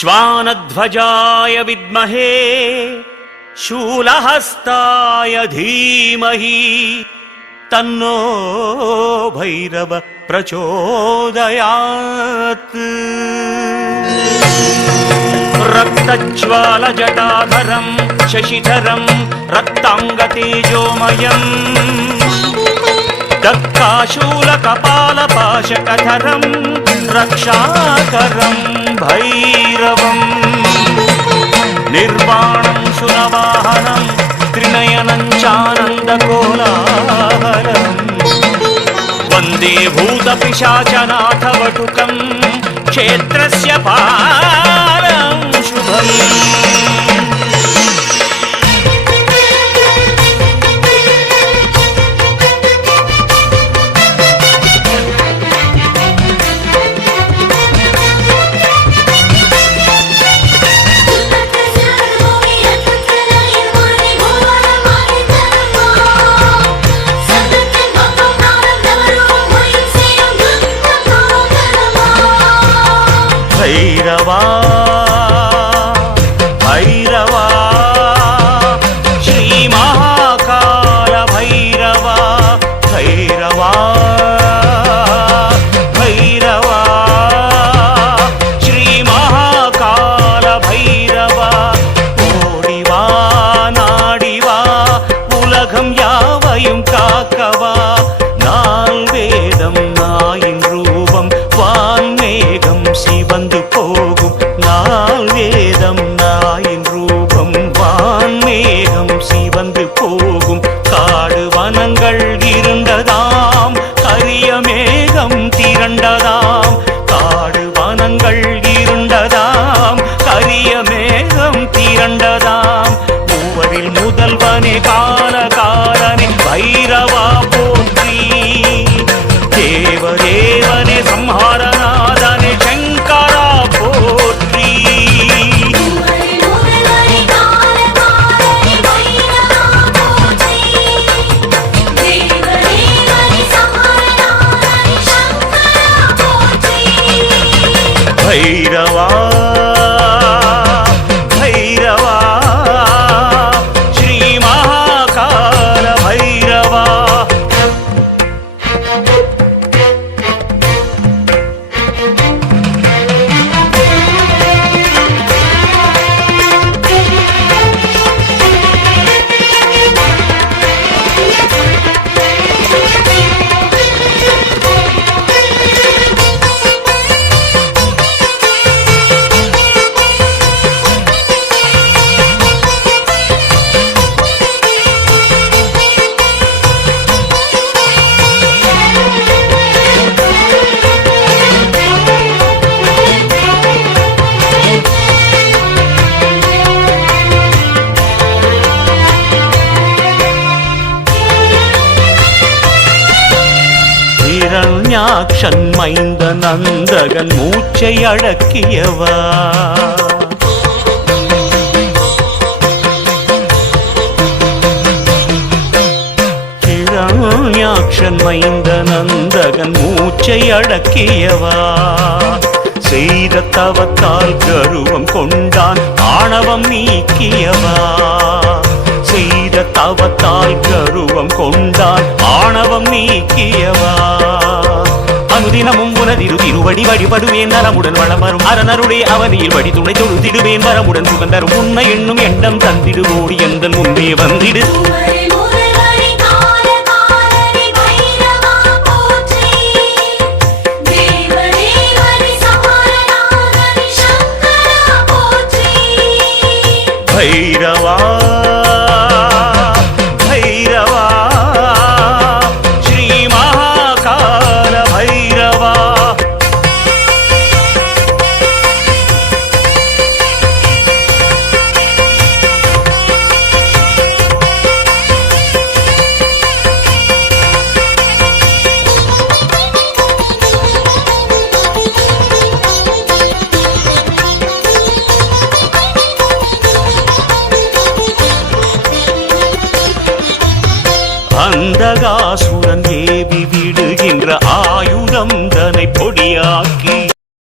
श्वानध्वजाय विद्महे शूलहस्ताय धीमहि तन्नो भैरव प्रचोदयात्। रक्तज्वालजटाधरं शशिधरं रक्ताङ्गतेजोमयम् दक्काशूलकपालपाशकधरं रक्षाकरं भैरवम्। निर्वाणं सुरवाहनं त्रिनयनं चानन्दकोलाहलम् वन्दे भूतपिशाचनाथवटुकं क्षेत्रस्य पारं शुभम्। भैरवा भैरवा श्री महाकाल भैरवा भैरवा भैरवा श्री महाकाल भैरवा। ओडिवा नाडिवा उलगम यावैयुम काकवा नाल वेदम नायिन रूपम वान्मेघम சிவந்து போகும் நாள் வேதம் நாயின் ரூபம் வான்மேகம் சிவந்து போகும் காடு வனங்கள் இருண்டதாம் கரிய மேகம் திரண்டதாம் காடு வனங்கள் இருண்டதாம் கரிய மேகம் திரண்டதாம் மூவரில் முதல்வனே காலகாலனே பைரவா போற்றி தேவதேவனே சம்ஹாரநாதனே शंकरा पोत्री। भैरवा भैरवा श्री महाकाल भैरवा। हिरण्याक्षन मैंद नंदगन मूச்சை அடக்கியவா हिरण्याक्षन मैंद नंदगन மூச்சை அடக்கியவா செய்த தவத்தால் கருவம் கொண்டான் ஆணவம் நீக்கியவா செய்த தவத்தால் கருவம் கொண்டான் ஆணவம் நீக்கியவா அனுதினமும் உனதிரு திருவடி வழிபடுவேன் நலமுடன் வளம் வரும் அரணருடைய அவனியில் வழி துணை தொழுதிடுவேன் வரமுடன் சுகந்தரும் உண்மை என்னும் எண்ணம் தந்திடுவோடி எந்தன் முன்பே வந்திடு भैरवा भैरवा श्री महाकाल भैरवा। அந்தகாசுரன்